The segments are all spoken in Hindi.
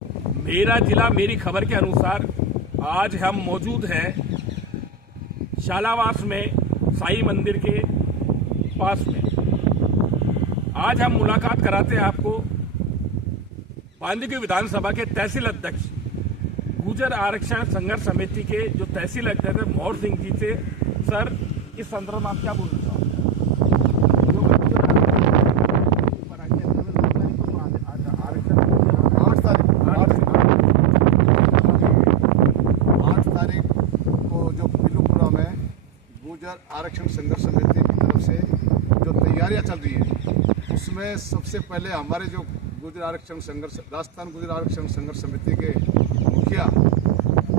मेरा जिला मेरी खबर के अनुसार आज हम मौजूद हैं शालावास में, साईं मंदिर के पास में। आज हम मुलाकात कराते हैं आपको बांदीकुई विधानसभा के तहसील अध्यक्ष गुर्जर आरक्षण संघर्ष समिति के जो तहसील अध्यक्ष मोहर सिंह जी से। सर, इस संदर्भ में आप क्या बोलना चाहोगे? 8 तारीख को जो पीलूपुरा में गुर्जर आरक्षण संघर्ष समिति की तरफ से जो तैयारियां चल रही है, उसमें सबसे पहले हमारे जो गुर्जर आरक्षण संघर्ष राजस्थान गुर्जर आरक्षण संघर्ष समिति के मुखिया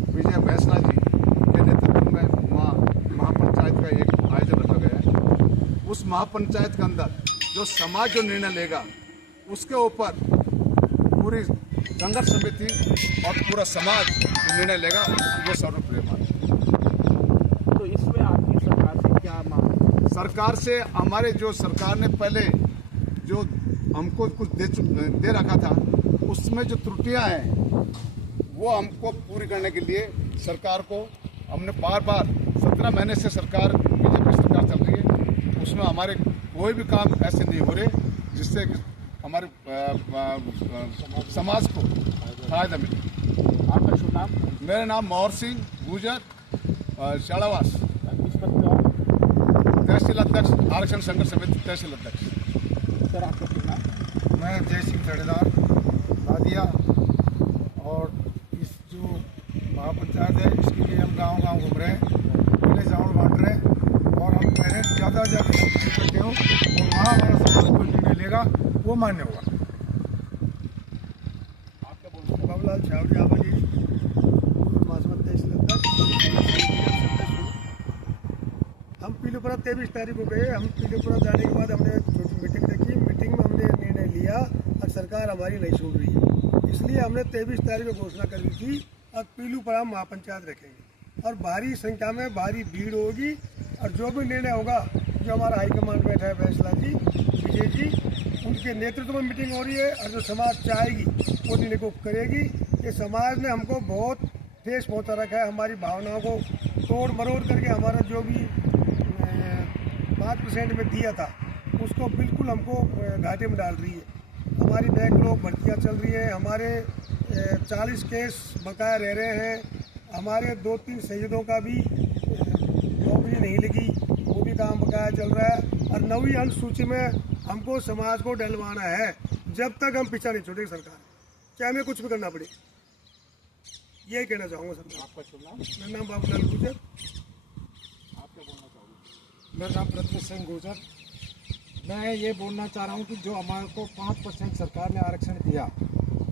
विजय बैसला जी के नेतृत्व में महापंचायत का एक आयोजन रखा गया है। उस महापंचायत के अंदर जो समाज जो निर्णय लेगा, उसके ऊपर पूरी संघर्ष समिति और पूरा समाज निर्णय लेगा, वो सर्वप्रिय बात है। तो इसमें आपकी सरकार से क्या मांग? सरकार से हमारे जो सरकार ने पहले जो हमको कुछ दे रखा था, उसमें जो त्रुटियां हैं वो हमको पूरी करने के लिए सरकार को हमने बार 17 महीने से सरकार बीजेपी सरकार चल रही है, उसमें हमारे कोई भी काम ऐसे नहीं हो रहे जिससे हमारे समाज को फायदा मिले। आपका शुभ नाम? मेरा नाम मोहर सिंह गुर्जर, शालावास, तहसील अध्यक्ष आरक्षण संघर्ष समिति तहसील अध्यक्ष। सर, आपका शुभ नाम? मैं जय सिंह चढ़ेदार नादिया। और इस जो महापंचायत है, इसके लिए हम गांव घूम रहे हैं, पहले चावल बांट रहे हैं, और हम पहले ज़्यादा इकट्ठे हो और वहाँ हमारा समाज को निर्णय लेगा वो मान्य होगा। आपका बोलना? बाबूलाल छावड़ी आबाजी, मासमत तहसील अध्यक्ष। हम पीलूपुरा 23 तारीख को गए। हम पीलूपुरा जाने के बाद हमने छोटी मीटिंग रखी। मीटिंग में हमने निर्णय लिया और सरकार हमारी नहीं सुन रही है, इसलिए हमने 23 तारीख को घोषणा कर दी थी अब पीलूपुरा महापंचायत रखेंगे और भारी संख्या में भारी भीड़ होगी। और जो भी निर्णय होगा, जो हमारा हाईकमांड बैठा है फैसला जी, विजय जी, उनके नेतृत्व में मीटिंग हो रही है और जो समाज चाहेगी वो निर्णय को करेगी। ये समाज ने हमको बहुत ठेस पहुँचा रखा है, हमारी भावनाओं को तोड़ मरोड़ करके हमारा जो भी 5% में दिया था उसको बिल्कुल हमको घाटे में डाल रही है। हमारी बैकलॉग भर्तियाँ चल रही है, हमारे 40 केस बकाया रह रहे हैं, हमारे 2-3 शहीदों का भी नौकरी नहीं लगी, वो भी काम बकाया चल रहा है। और 9वीं अनुसूची में हमको समाज को डलवाना है। जब तक हम पीछा नहीं छोड़ेगी सरकार, चाहे हमें कुछ भी करना पड़े। यही कहना चाहूँगा सर। आपका शुभ नाम? मेरा नाम बाबूलाल गुर्जर। आप क्या बोलना चाहोगे? मेरा नाम पृथ्वी सिंह गुर्जर। मैं ये बोलना चाह रहा हूँ कि जो हमारे को 5% सरकार ने आरक्षण दिया,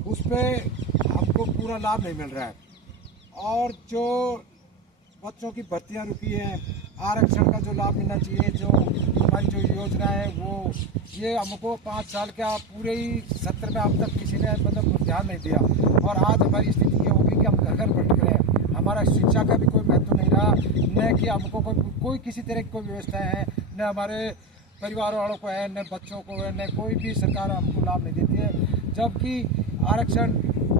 उस पर हमको पूरा लाभ नहीं मिल रहा है। और जो बच्चों की भर्तियाँ रुकी हैं, आरक्षण का जो लाभ मिलना चाहिए, जो हमारी जो योजना है, वो ये हमको 5 साल का पूरे ही सत्र में अब तक किसी ने मतलब ध्यान नहीं दिया। और आज हमारी स्थिति ये हो गई कि हम घर घर भटक रहे हैं। हमारा शिक्षा का भी कोई महत्व नहीं रहा, न कि हमको कोई किसी तरह की कोई व्यवस्था है, न हमारे परिवार वालों को है, न बच्चों को है, न कोई भी सरकार हमको लाभ नहीं देती है। जबकि आरक्षण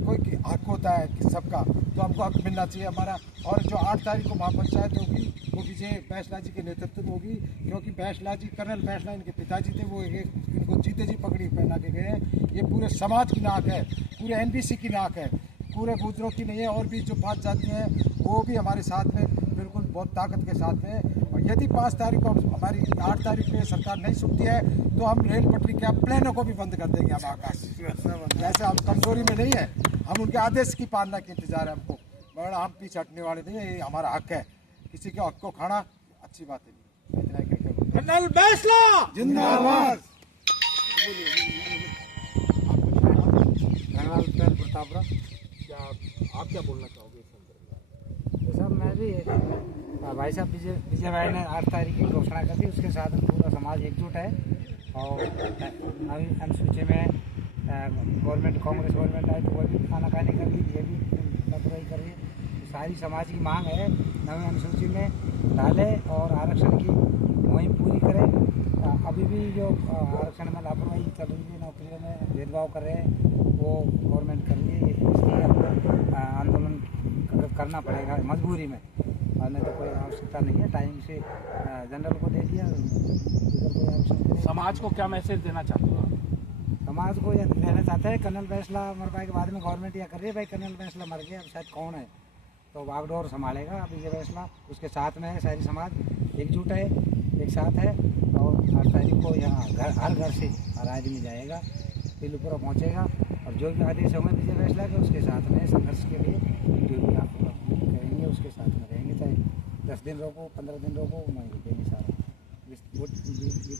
कोई हक होता है कि सबका, तो हमको हक मिलना चाहिए हमारा। और जो 8 तारीख को महापंचायत होगी वो विजय बैसला जी के नेतृत्व में होगी, क्योंकि बैसला जी, कर्नल बैसला इनके पिताजी थे, वो इनको जीते जी पगड़ी पहना के गए हैं। ये पूरे समाज की नाक है, पूरे NBC की नाक है, पूरे गुर्जरों की नहीं है। और भी जो 5 जातियाँ हैं वो भी हमारे साथ में बिल्कुल बहुत ताकत के साथ में। और यदि 5 तारीख को हमारी 8 तारीख में सरकार नहीं सुनती है तो हम रेल पटरी के प्लेनों को भी बंद कर देंगे। हम आकाश जैसे हम कमजोरी में नहीं है, हम उनके आदेश की पालना के इंतजार है हमको, मगर हम पीछे हटने वाले नहीं है। ये हमारा हक है, किसी के हक को खाना अच्छी बात है नहीं। कर्नल बैसला जिंदाबाद। कर्नल प्रतापरा। आप क्या बोलना चाहोगे इस संदर्भ में? तो सर, मैं भी भाई साहब विजय भाई ने 8 तारीख की घोषणा कर दी, उसके साथ पूरा समाज एकजुट है। और 9वीं अनुसूची में गवर्नमेंट, कांग्रेस गवर्नमेंट आई तो वह भी खाना खाने कर ली, ये भी लापरवाही कर रही है। सारी समाज की मांग है 9वीं अनुसूची में डालें और आरक्षण की मुहिम पूरी करें। अभी भी जो आरक्षण में लापरवाही चल रही है, नौकरियों में भेदभाव कर रहे हैं, वो गवर्नमेंट कर रही है। भरना पड़ेगा मजबूरी में, और नहीं तो कोई आवश्यकता नहीं है। टाइम से जनरल को दे दिया, इधर कोई आवश्यकता नहीं। समाज को क्या मैसेज देना चाहते हो? समाज को यह देना चाहते हैं, कर्नल फैसला मर पाए के बाद में गवर्नमेंट यह कर रही है, भाई कर्नल फैसला मर गया, अब शायद कौन है तो बागडोर संभालेगा विजय फैसला, उसके साथ में है सारी समाज एकजुट है, एक साथ है। और 8 तारीख को यहाँ हर घर से हर आदमी जाएगा, पीलूपुरा पहुँचेगा, और जो भी आदेश होंगे विजय फैसला के उसके साथ में संघर्ष के लिए जो भी आप करेंगे उसके साथ में रहेंगे, चाहे 10 दिन रोको, 15 दिन रोको, वहीं रुकेंगे, सारा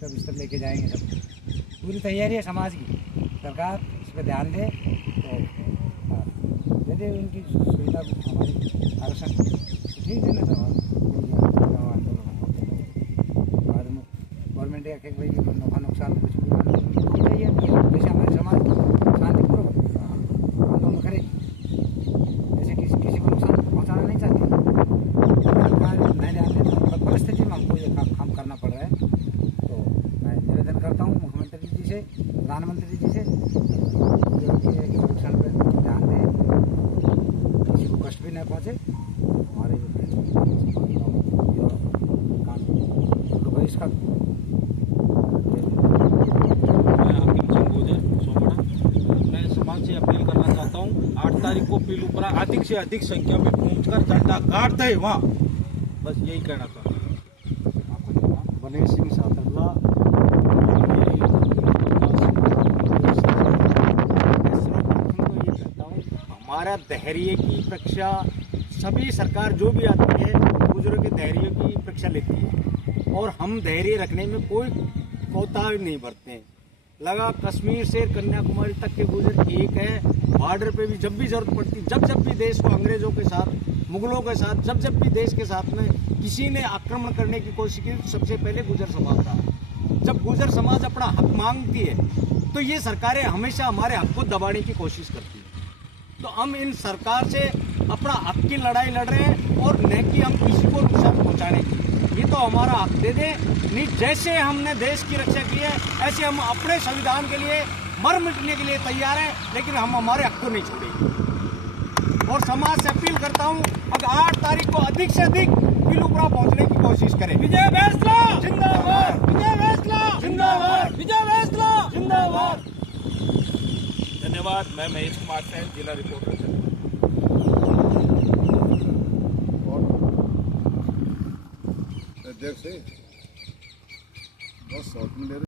बिस्तर लेके जाएंगे। सब पूरी तैयारी है समाज की, सरकार इस पर ध्यान दे तो दे उनकी सुविधा को, हमारी आरक्षण ठीक है ना। तो आंदोलन बाद में गवर्नमेंट या भाई नफा नुकसान कुछ भी चाहिए, जैसे हमारे समाज शांतिपूर्वक आंदोलन करे, जैसे किसी को नुकसान पहुँचाना नहीं चाहती सरकार, नए परिस्थिति में हमको ये काम करना पड़ रहा है। तो मैं निवेदन करता हूँ मुख्यमंत्री जी से, प्रधानमंत्री जी से, आरक्षण पर ध्यान दें, किसी को कष्ट भी नहीं पहुँचे, हमारे बहिष्कार। मैं समाज से अपील करना चाहता हूँ, 8 तारीख को पीलूपुरा अधिक से अधिक संख्या में पहुंचकर झंडा गाड़ दे वहाँ, बस यही कहना चाहता हूँ। गणेश सिंह सातरला, हमारा धैर्य की परीक्षा सभी सरकार जो भी आती है बुजुर्ग के धैर्य की परीक्षा लेती है, और हम धैर्य रखने में कोई कोताही नहीं बरतते हैं। लगा कश्मीर से कन्याकुमारी तक के गुजर एक है, बॉर्डर पे भी जब भी जरूरत पड़ती, जब भी देश को अंग्रेजों के साथ, मुगलों के साथ, जब भी देश के साथ में किसी ने आक्रमण करने की कोशिश की, सबसे पहले गुजर समाज था। जब गुजर समाज अपना हक मांगती है तो ये सरकारें हमेशा हमारे हक को दबाने की कोशिश करती है। तो हम इन सरकार से अपना हक की लड़ाई लड़ रहे हैं, और न कि हम किसी को नुकसान पहुंचाने की। ये तो हमारा हक दे दे, नहीं जैसे हमने देश की रक्षा की है ऐसे हम अपने संविधान के लिए मर मिटने के लिए तैयार हैं, लेकिन हम हमारे हक को नहीं छोड़ेंगे। और समाज से अपील करता हूँ, अब 8 तारीख को अधिक से अधिक पीलूपुरा पहुंचने की कोशिश करें। विजय फैसला जिंदाबाद, विजय फैसला जिंदाबाद, विजय फैसला जिंदाबाद। धन्यवाद। मैं महेश कुमार सेन, जिला रिपोर्टर। देख से बस शॉर्ट में ले रहे।